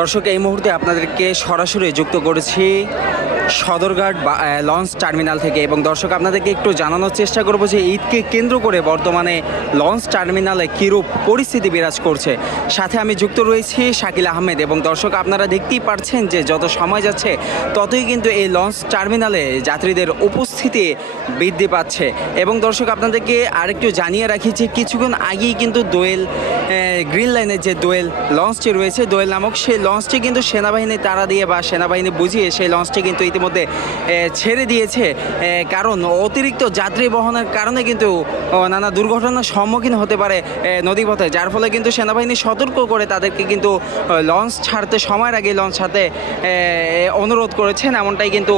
দর্শক, এই মুহূর্তে আপনাদেরকে সরাসরি যুক্ত করেছি সদরঘাট লঞ্চ টার্মিনাল থেকে এবং দর্শক, আপনাদেরকে একটু জানানোর চেষ্টা করব যে ঈদকে কেন্দ্র করে বর্তমানে লঞ্চ টার্মিনালে কীরূপ পরিস্থিতি বিরাজ করছে। সাথে আমি যুক্ত রয়েছি শাকিল আহমেদ এবং দর্শক, আপনারা দেখতেই পারছেন যে যত সময় যাচ্ছে, ততই কিন্তু এই লঞ্চ টার্মিনালে যাত্রীদের উপস্থিতি বৃদ্ধি পাচ্ছে। এবং দর্শক, আপনাদেরকে আরেকটু জানিয়ে রাখি যে কিছুক্ষণ আগেই কিন্তু দোয়েল গ্রিন লাইনের যে দোয়েল লঞ্চটি রয়েছে, দোয়েল নামক সেই লঞ্চটি কিন্তু সেনাবাহিনী তারা দিয়ে বা সেনাবাহিনী বুঝিয়ে সেই লঞ্চটি কিন্তু ইতিমধ্যে ছেড়ে দিয়েছে। কারণ অতিরিক্ত যাত্রী বহনের কারণে কিন্তু নানা দুর্ঘটনার সম্মুখীন হতে পারে নদীপথে। যার ফলে কিন্তু সেনাবাহিনী সতর্ক করে তাদেরকে কিন্তু লঞ্চ ছাড়তে, সময়ের আগে লঞ্চ ছাড়তে অনুরোধ করেছেন। এমনটাই কিন্তু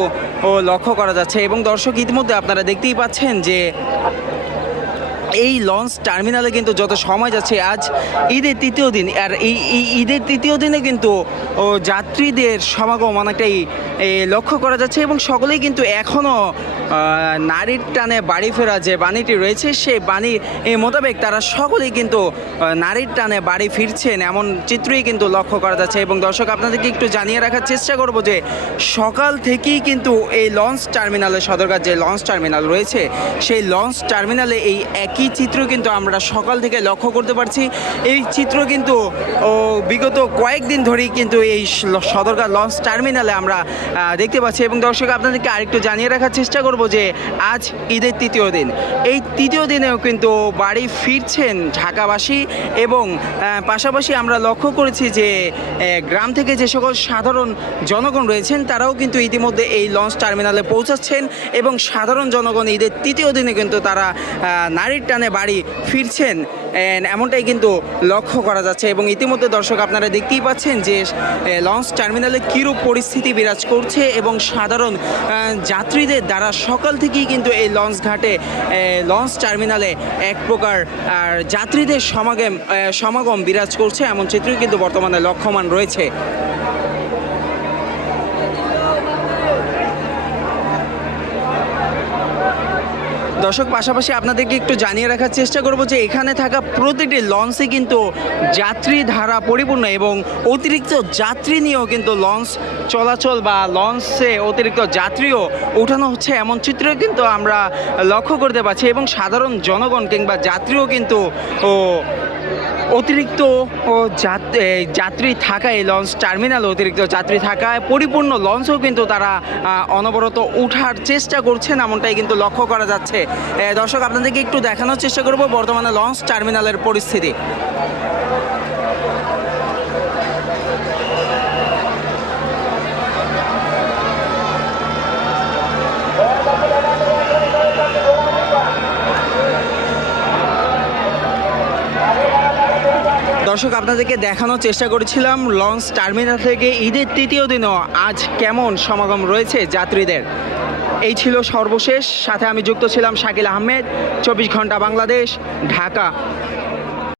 লক্ষ্য করা যাচ্ছে। এবং দর্শক, ইতিমধ্যে আপনারা দেখতেই পাচ্ছেন যে এই লঞ্চ টার্মিনালে কিন্তু যত সময় যাচ্ছে, আজ ঈদের তৃতীয় দিন, আর এই ঈদের তৃতীয় দিনে কিন্তু যাত্রীদের সমাগম অনেকটাই লক্ষ্য করা যাচ্ছে এবং সকলেই কিন্তু এখনও নারীর টানে বাড়ি ফেরা যে বাণীটি রয়েছে, সেই বাণী, এ, মোতাবেক তারা সকলেই কিন্তু নারীর টানে বাড়ি ফিরছেন এমন চিত্রই কিন্তু লক্ষ্য করা যাচ্ছে এবং দর্শক, আপনাদেরকে একটু জানিয়ে রাখার চেষ্টা করব যে সকাল থেকেই কিন্তু এই লঞ্চ টার্মিনালে, সদরঘাট যে লঞ্চ টার্মিনাল রয়েছে, সেই লঞ্চ টার্মিনালে এই একই চিত্র কিন্তু আমরা সকাল থেকে লক্ষ্য করতে পারছি। এই চিত্র কিন্তু বিগত কয়েকদিন ধরেই কিন্তু এই স- সদরঘাট লঞ্চ টার্মিনালে আমরা দেখতে পাচ্ছি এবং দর্শক আপনাদেরকে আরেকটু জানিয়ে রাখার চেষ্টা করব যে আজ ঈদের তৃতীয় দিন। এই তৃতীয় দিনেও কিন্তু বাড়ি ফিরছেন ঢাকাবাসী এবং পাশাপাশি আমরা লক্ষ্য করেছি যে গ্রাম থেকে যে সকল সাধারণ জনগণ রয়েছেন, তারাও কিন্তু ইতিমধ্যে এই লঞ্চ টার্মিনালে পৌঁছাচ্ছেন এবং সাধারণ জনগণ ঈদের তৃতীয় দিনে কিন্তু তারা নারীর টানে বাড়ি ফিরছেন এমনটাই কিন্তু লক্ষ্য করা যাচ্ছে। এবং ইতিমধ্যে দর্শক আপনারা দেখতেই পাচ্ছেন যে লঞ্চ টার্মিনালে কীরূপ পরিস্থিতি বিরাজ করছে এবং সাধারণ যাত্রীদের দ্বারা সকাল থেকেই কিন্তু এই লঞ্চ ঘাটে লঞ্চ টার্মিনালে এক প্রকার যাত্রীদের সমাগম সমাগম বিরাজ করছে। এমন চিত্রই কিন্তু বর্তমানে লক্ষ্যমান রয়েছে। দর্শক, পাশাপাশি আপনাদেরকে একটু জানিয়ে রাখার চেষ্টা করব যে এখানে থাকা প্রতিটি লঞ্চে কিন্তু যাত্রী ধারা পরিপূর্ণ এবং অতিরিক্ত যাত্রী নিয়েও কিন্তু লঞ্চ চলাচল বা লঞ্চে অতিরিক্ত যাত্রীও উঠানো হচ্ছে। এমন চিত্র কিন্তু আমরা লক্ষ্য করতে পারছি এবং সাধারণ জনগণ কিংবা যাত্রীও কিন্তু ও অতিরিক্ত যাত্রী থাকায়, লঞ্চ টার্মিনাল অতিরিক্ত যাত্রী থাকায় পরিপূর্ণ লঞ্চও কিন্তু তারা অনবরত উঠার চেষ্টা করছেন, এমনটাই কিন্তু লক্ষ্য করা যাচ্ছে। দর্শক, আপনাদেরকে একটু দেখানোর চেষ্টা করব বর্তমানে লঞ্চ টার্মিনালের পরিস্থিতি। দর্শক, আপনাদেরকে দেখানোর চেষ্টা করেছিলাম লঞ্চ টার্মিনাল থেকে। ঈদের তৃতীয় দিনও আজ কেমন সমাগম রয়েছে যাত্রীদের? এই ছিল সর্বশেষ। সাথে আমি যুক্ত ছিলাম শাকিল আহমেদ, চব্বিশ ঘণ্টা বাংলাদেশ, ঢাকা।